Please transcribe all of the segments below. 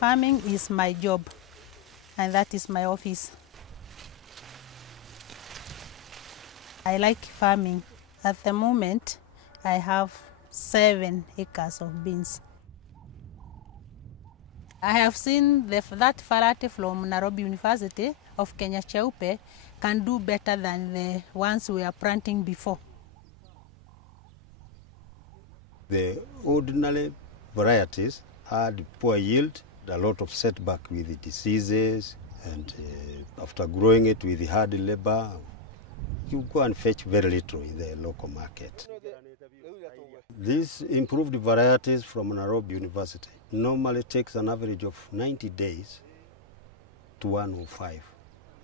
Farming is my job, and that is my office. I like farming. At the moment, I have 7 acres of beans. I have seen that variety from Nairobi University of Kenya Cheupe can do better than the ones we are planting before. The ordinary varieties had poor yield, a lot of setback with the diseases, and after growing it with the hard labor, you go and fetch very little in the local market. These improved varieties from Nairobi University normally takes an average of 90 days to 105,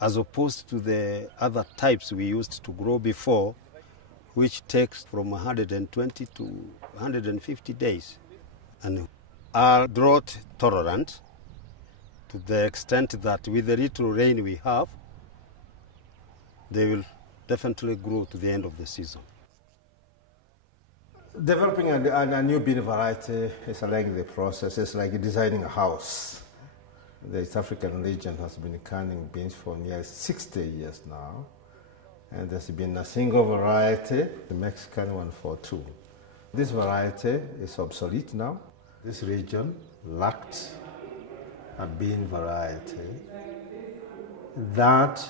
as opposed to the other types we used to grow before, which takes from 120 to 150 days. And are drought tolerant to the extent that with the little rain we have, they will definitely grow to the end of the season. Developing a new bean variety is a lengthy process. It's like designing a house. The East African region has been canning beans for nearly 60 years now. And there's been a single variety, the Mexican 142. This variety is obsolete now. This region lacked a bean variety that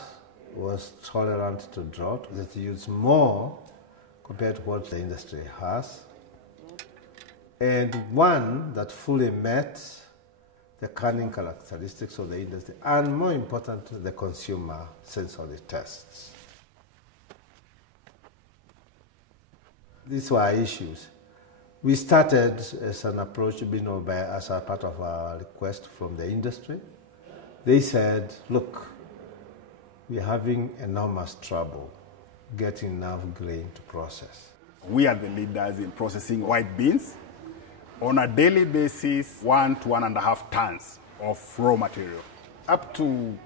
was tolerant to drought, that used more compared to what the industry has, and one that fully met the canning characteristics of the industry, and more important, the consumer sensory tests. These were issues. We started as an approach as a part of a request from the industry. They said, look, we're having enormous trouble getting enough grain to process. We are the leaders in processing white beans. On a daily basis, 1 to 1.5 tons of raw material. Up to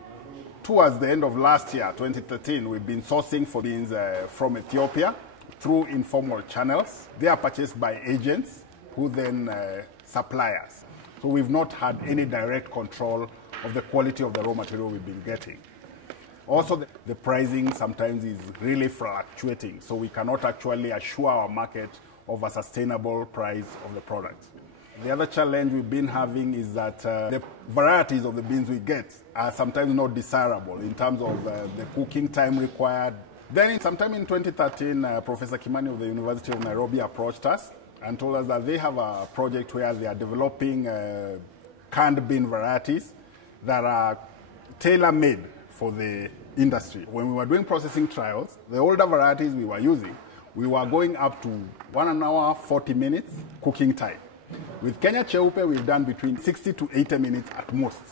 towards the end of last year, 2013, we've been sourcing for beans from Ethiopia through informal channels. They are purchased by agents who then supply us. So we've not had any direct control of the quality of the raw material we've been getting. Also, the pricing sometimes is really fluctuating, so we cannot actually assure our market of a sustainable price of the product. The other challenge we've been having is that the varieties of the beans we get are sometimes not desirable in terms of the cooking time required. Then sometime in 2013, Professor Kimani of the University of Nairobi approached us and told us that they have a project where they are developing canned bean varieties that are tailor-made for the industry. When we were doing processing trials, the older varieties we were using, we were going up to 1 hour, 40 minutes cooking time. With Kenya Cheupe, we've done between 60 to 80 minutes at most.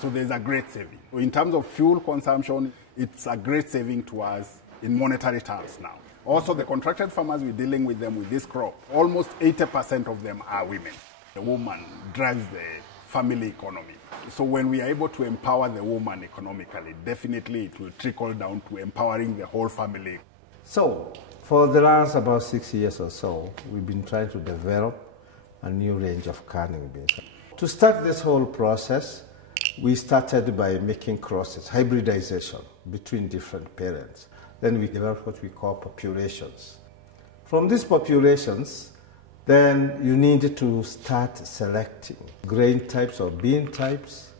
So there's a great saving. In terms of fuel consumption, it's a great saving to us in monetary terms now. Also, the contracted farmers, we're dealing with them with this crop. Almost 80% of them are women. The woman drives the family economy. So when we are able to empower the woman economically, definitely it will trickle down to empowering the whole family. So for the last about 6 years or so, we've been trying to develop a new range of canning beans. To start this whole process, we started by making crosses, hybridization between different parents. Then we developed what we call populations. From these populations, then you need to start selecting grain types or bean types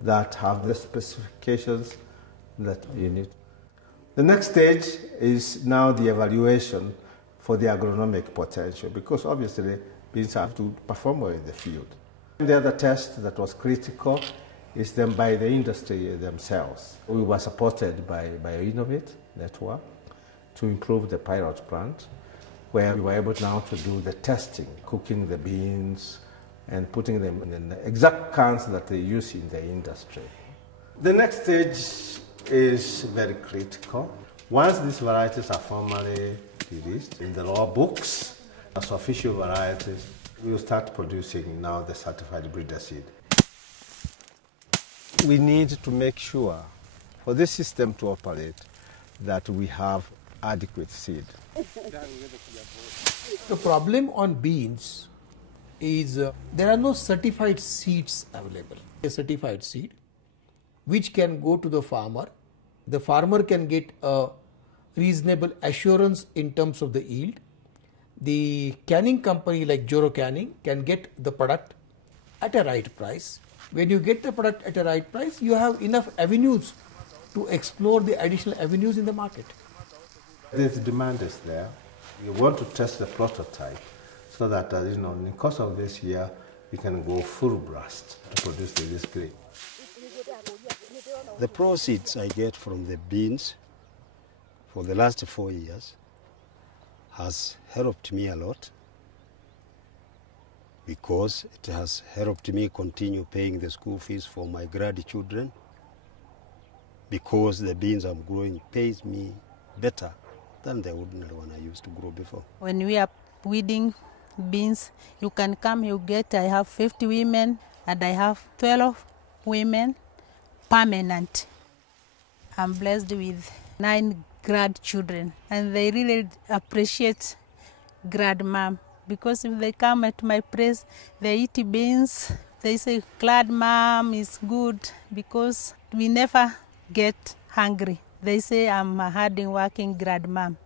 that have the specifications that you need. The next stage is now the evaluation for the agronomic potential, because obviously beans have to perform well in the field. The other test that was critical is then by the industry themselves. We were supported by BioInnovate network to improve the pilot plant, where we were able now to do the testing, cooking the beans and putting them in the exact cans that they use in the industry. The next stage is very critical. Once these varieties are formally released in the law books as official varieties, we will start producing now the certified breeder seed. We need to make sure for this system to operate, that we have adequate seed. The problem on beans is there are no certified seeds available. A certified seed which can go to the farmer. The farmer can get a reasonable assurance in terms of the yield. The canning company like Joro Canning can get the product at a right price. When you get the product at a right price, you have enough avenues to explore the additional avenues in the market. The demand is there. We want to test the prototype so that in the course of this year, we can go full blast to produce this grain. The proceeds I get from the beans for the last 4 years has helped me a lot, because it has helped me continue paying the school fees for my grandchildren, because the beans I'm growing pays me better than the ordinary one I used to grow before. When we are weeding beans, you can come, I have 50 women and I have 12 women permanent. I'm blessed with 9 grandchildren, and they really appreciate grandmom, because if they come at my place, they eat beans, they say grandmom is good, because we never get hungry. They say I'm a hard working grandmom.